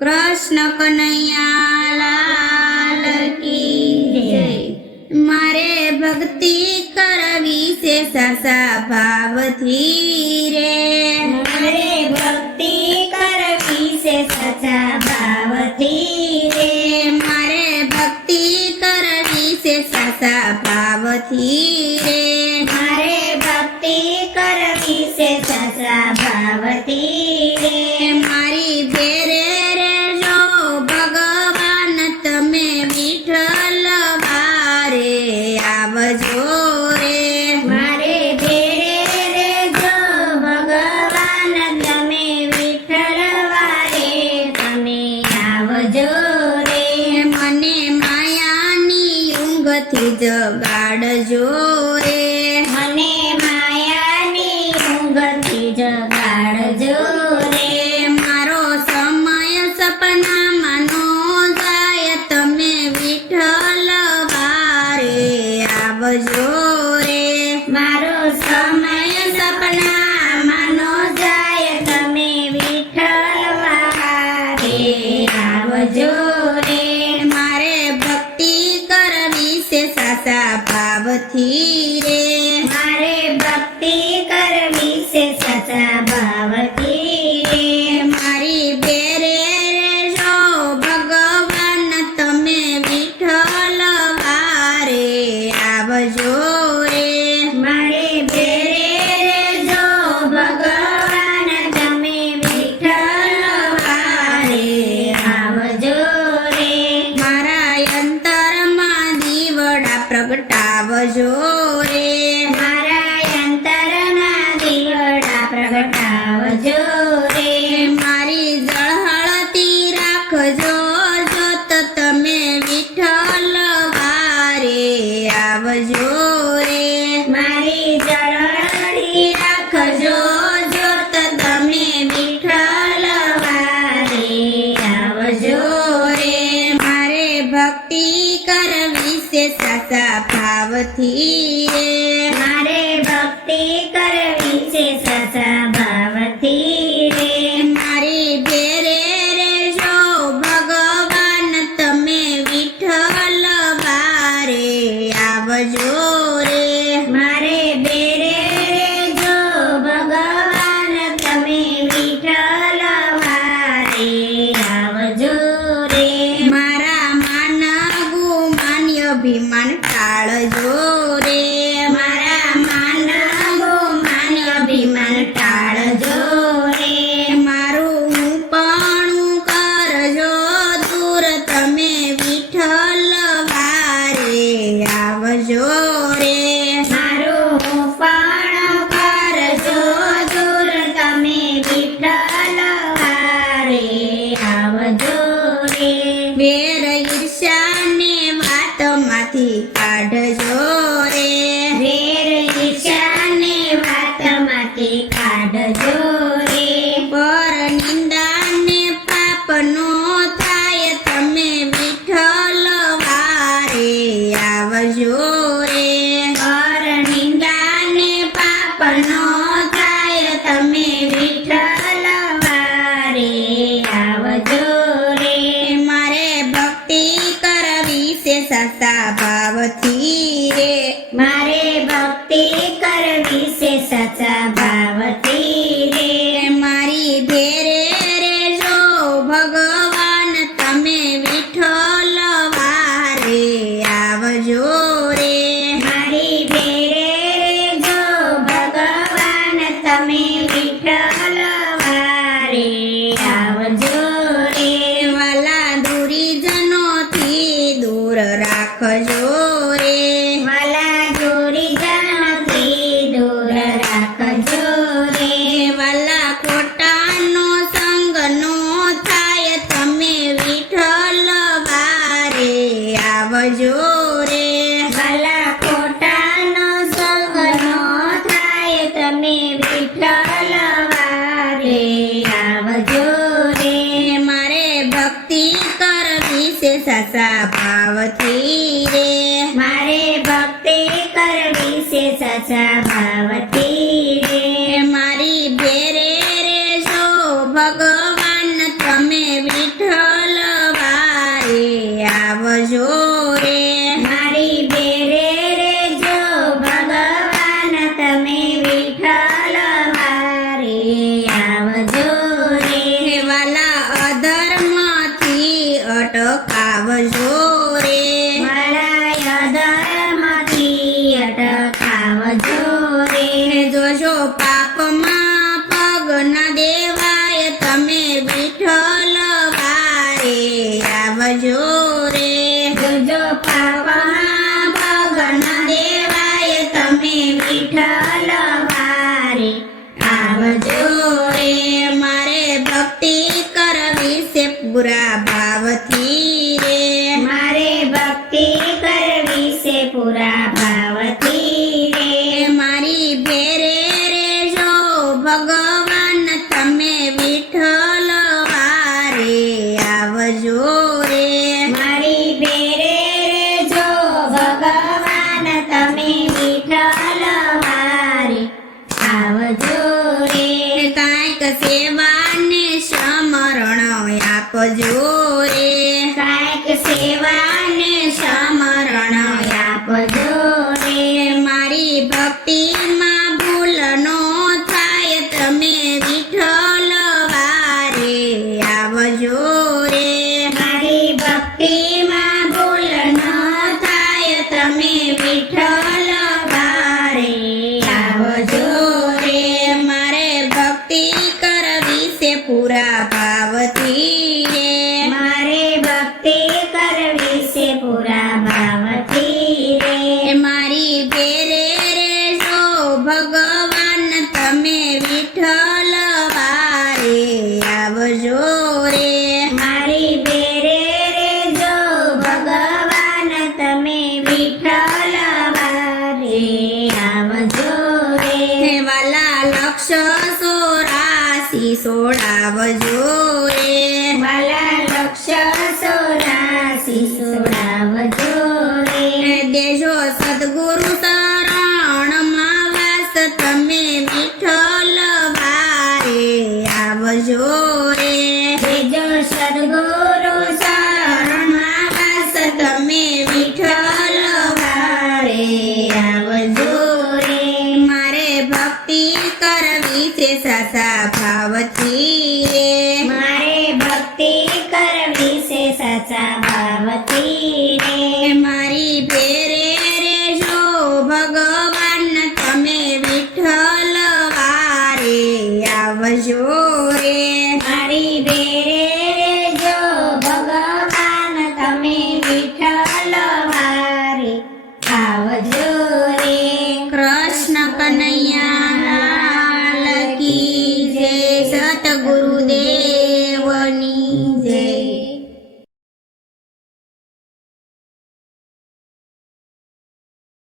कृष्ण कन्हैया लाल की जय। मारे भक्ति करवी से सासा भाव थी रे, मारे भक्ति करवी से साचा भाव थी रे, मारे भक्ति करवी से सासा भाव थी रे, मारे भक्ति करवी से साचा भाव थी रे, मारी भेरे रे जो भगवान तमे विठ्ठल वारे आवजो रे, मारे भेरे रे जो भगवान तमे विठ्ठल वारे तमे आवजो रे, મને માયાની ઊંઘથી જગાડજો રે, મને માયાની ઊંઘથી જગાડજો રે, મારો સમય સપનામાં નો જાય તમે વિઠ્ઠલ વારે આવજો રે, મારો સમય સપનામાં નો જાય તમે વિઠ્ઠલ વારે આવજો રે, મારે ભક્તિ કરવી છે સાચા ભાવથી રે, મારે ભક્તિ કરવી છે સાચા ભાવથી રે, મારી બેરે રે જો ભગવાન તમે વિઠ્ઠલ વારે આવજો રે, મારે ભેરે રે જો ભગવાન તમે વિઠ્ઠલ વારે આવજો રે, મારા અંતરમાં દીવડા પ્રગટાવજો રે, મારા અંતરના દીવડા પ્રગટાવજો રે, મારી જળહળતી રાખજો જોત તમે વિઠ્ઠલ વારે આવજો રે, મારી જળહળી રાખજો જોત તમે વિઠ્ઠલ વારે આવજો રે, મારે ભક્તિ કરવી છે સાચા ભાવથી રે, મારે ભક્તિ કરવી છે સાચા ભાવથી રે, મારી ભેરે રે જો ભગવાન તમે વિઠ્ઠલ વારે આવજો રે, મારે બેરે રે જો ભગવાન તમે વિઠ્ઠલ વારે આવજો રે, મારા માન ગુમાન્ય અભિમાન ટાળજો રે, મારા માન માન અભિમાન ટાળજો રે, મારું હુંપણું કરજો દૂર તમે વિઠ્ઠલ વારે આવજો રે, મારું પણ કરજો દૂર તમે વિઠ્ઠલ વારે આવજો રે, વેર ઈર્ષ્યાને વાતમાંથી કાઢજો રે, વેર ઈર્ષ્યાને વાતમાંથી કાઢજો રે, પર નિંદાને પાપનો થાય તમે વિઠ્ઠલ વારે આવજો રે, પર નિંદાને પાપનો થાય તમે વિઠ્ઠલ વારે આવજો રે, મારે ભક્તિ કરવી છે સાચા ભાવથી રે, મારે ભક્તિ કરવી છે સાચા ભાવથી રે, મારી ભેરે રે જો ભગવાન તમે વિઠ્ઠલ વારે આવજો રે, મારી ભેરે રે જો ભગવાન તમે વિઠ્ઠલ વારે આવજો રે, વાલા દુરીજનોથી દૂર રાખજો રે, વાલા દુરીજનોથી દૂર રાખજો રે, વાલા ખોટાનો સંગ નો થાય તમે વિઠ્ઠલ વારે આવજો રે, વાલા ખોટાનો સંગ નો થાય તમે વિઠ્ઠલ વારે આવજો રે, મારે ભક્તિ કરવી છે સાચા ભાવથી રે, મારે ભક્તિ કરવી છે સાચા ભાવથી રે, મારી ભેરે રે જો ભગવાન તમે વિઠ્ઠલ અટકાવજો રે. મારા અધર્મથી અટકાવજો રે. જોજો પાપમાં પગ ન દેવાય તમે વિઠ્ઠલ વારે આવજો રે. જોજો પાપમાં પગ ન દેવાય તમે વિઠ્ઠલ વારે આવજો રે. મારે ભક્તિ કરવી છે પૂરા ભાવથી રે. મારે ભક્તિ કરવી છે પૂરા ભાવથી રે. મારી ભેરે રેજો ભગવાન તમે વિઠ્ઠલ વારે આવજો રે. મારી બેરે રેજો ભગવાન તમે વિઠ્ઠલ વારે આવજો રે. કાંઈક સેવાને સમરણ આપજો રે. કાંઈક સેવાને સમરણ આપજો રે. મારી ભક્તિમાં ભૂલ નો થાય તમે વિઠ્ઠલ વારે આવજો રે. મારી ભક્તિમાં ભૂલ ન થાય તમે વિઠ્ઠલ વારે આવજો રે. મારે ભક્તિ કરવી છે પૂરા ભાવથી રે. મારે ભક્તિ કરવી છે પૂરા ભાવથી રે. મારી ભેરે રેજો ભગવાન તમે વિઠ્ઠલ વારે આવજો રે. મારી બેરે રેજો ભગવાન તમે વિઠ્ઠલ વારે આવજો રે. વાલા લક્ષ 84 સોડાવજો રે. વાલા લક્ષ 84 સોડાવજો રે. દેજો સદગુરુ શરણમાં વાસ તમે વિઠ્ઠલ વારે આવજો રે. દેજો સદગુરુ શરણમાં વાસ તમે વિઠ્ઠલ વારે આવજો રે. મારે ભક્તિ કરવી છે સાચા ભાવથી રે. મારે ભક્તિ કરવી છે સાચા ભાવથી રે. મારી ભેરે રેજો ભગવાન તમે વિઠ્ઠલ વારે આવજો રે. મારી બેરે રેજો ભગવાન તમે વિઠ્ઠલ વારે આવજો રે. કૃષ્ણ કનૈયા લાલ કી જય. સતગુરુદેવ